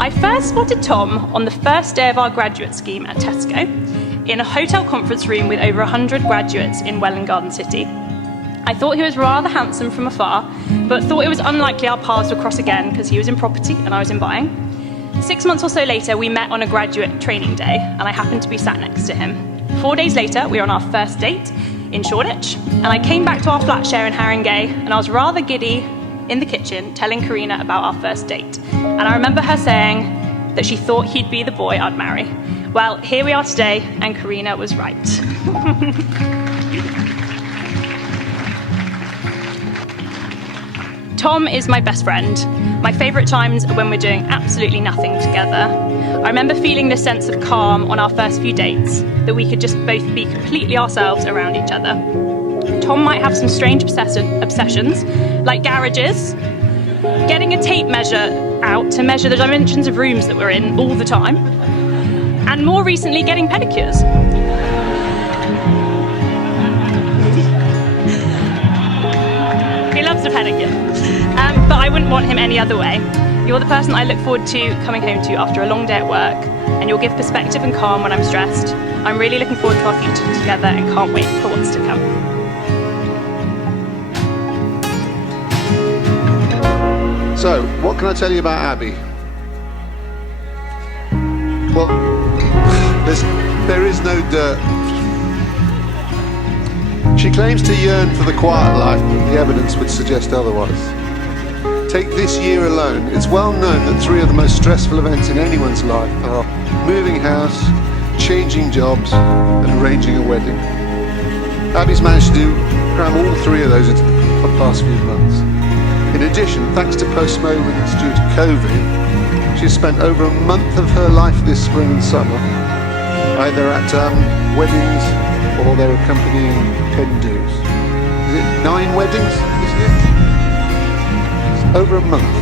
I first spotted Tom on the first day of our graduate scheme at Tesco, in a hotel conference room with over 100 graduates in Welwyn Garden City. I thought he was rather handsome from afar, but thought it was unlikely our paths would cross again because he was in property and I was in buying. 6 months or so later, we met on a graduate training day, and I happened to be sat next to him. 4 days later, we were on our first date in Shoreditch, and I came back to our flat share in Haringey, and I was rather giddy in the kitchen telling Karina about our first date. And I remember her saying that she thought he'd be the boy I'd marry. Well, here we are today, and Karina was right. Tom is my best friend. My favourite times are when we're doing absolutely nothing together. I remember feeling this sense of calm on our first few dates, that we could just both be completely ourselves around each other. Tom might have some strange obsessions, like garages, getting a tape measure out to measure the dimensions of rooms that we're in all the time, and more recently, getting pedicures. He loves a pedicure. But I wouldn't want him any other way. You're the person I look forward to coming home to after a long day at work, and you'll give perspective and calm when I'm stressed. I'm really looking forward to our future together and can't wait for what's to come. So, what can I tell you about Abby? Well, there is no dirt. She claims to yearn for the quiet life, but the evidence would suggest otherwise. Take this year alone. It's well known that 3 of the most stressful events in anyone's life are moving house, changing jobs, and arranging a wedding. Abby's managed to cram all 3 of those into the past few months. In addition, thanks to postponements due to COVID, she's spent over a month of her life this spring and summer, either at weddings or their accompanying hen-dos. Is it 9 weddings this year? Over a month.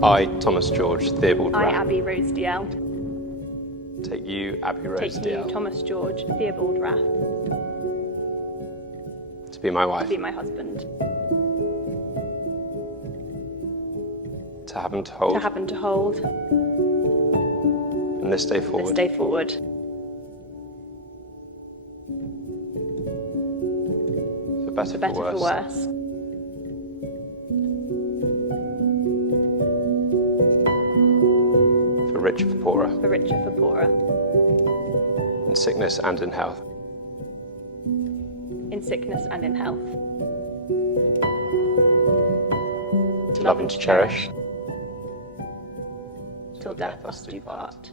I, Thomas George Theobald I, Raff. Abby Rose DL. Take you, Abby Rose Take you, DL. Thomas George Theobald Raff. To be my wife. To be my husband. To have and to hold. To have and to hold. From this day forward. This day forward. For better, For better, for for worse. worse. For richer, for poorer. For richer, for poorer. In sickness and in health. In sickness and in health. To love and to cherish. Till death us do part.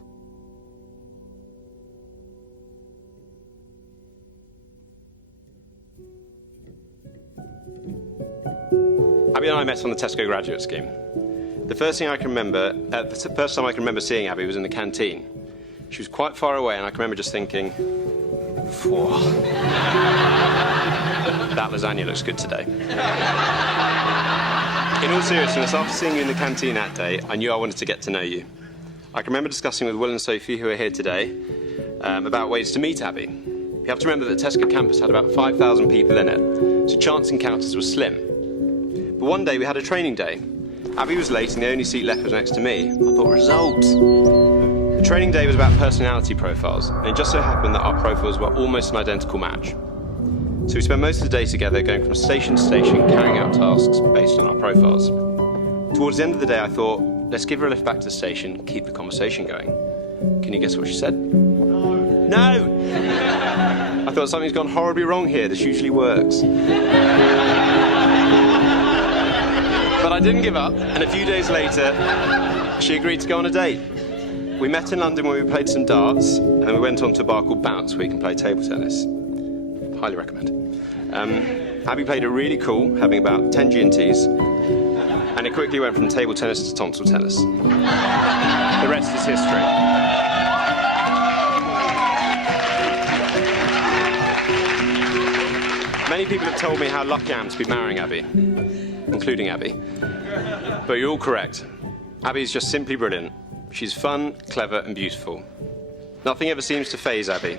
Abby and I met on the Tesco graduate scheme. The first time I can remember seeing Abby was in the canteen. She was quite far away, and I can remember just thinking, "Phew, that lasagna looks good today." In all seriousness, after seeing you in the canteen that day, I knew I wanted to get to know you. I can remember discussing with Will and Sophie, who are here today, about ways to meet Abby. You have to remember that Tesco campus had about 5,000 people in it, so chance encounters were slim. But one day we had a training day. Abby was late and the only seat left was next to me. I thought, results! The training day was about personality profiles, and it just so happened that our profiles were almost an identical match. So we spent most of the day together, going from station to station, carrying out tasks based on our profiles. Towards the end of the day, I thought, let's give her a lift back to the station, keep the conversation going. Can you guess what she said? No! I thought something's gone horribly wrong here. This usually works. But I didn't give up, and a few days later, she agreed to go on a date. We met in London where we played some darts, and then we went on to a bar called Bounce where you can play table tennis. Highly recommend. Abby played it really cool, having about 10 G&Ts, and it quickly went from table tennis to tonsil tennis. The rest is history. Many people have told me how lucky I am to be marrying Abby, including Abby. But you're all correct. Abby is just simply brilliant. She's fun, clever, and beautiful. Nothing ever seems to faze Abby.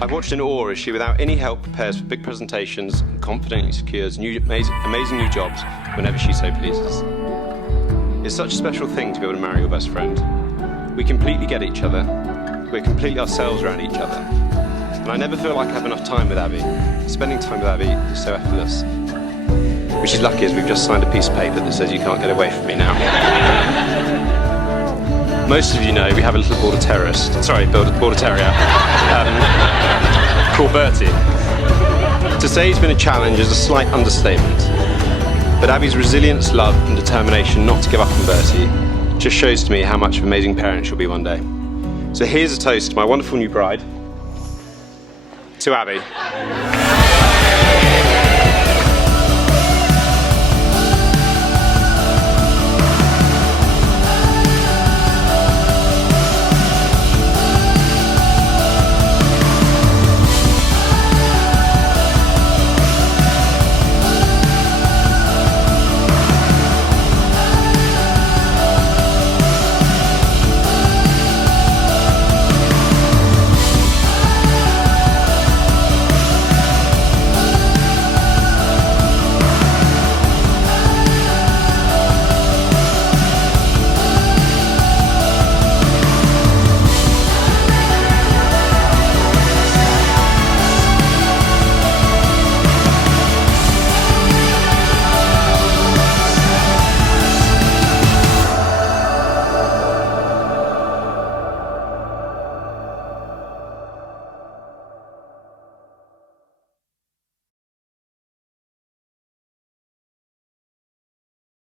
I've watched in awe as she, without any help, prepares for big presentations and confidently secures amazing new jobs whenever she so pleases. It's such a special thing to be able to marry your best friend. We completely get each other. We're completely ourselves around each other. And I never feel like I have enough time with Abby. Spending time with Abby is so effortless. Which is lucky, as we've just signed a piece of paper that says you can't get away from me now. Most of you know we have a little border terrier called Bertie. To say he's been a challenge is a slight understatement. But Abby's resilience, love and determination not to give up on Bertie just shows to me how much of an amazing parent she'll be one day. So here's a toast to my wonderful new bride, to Abby.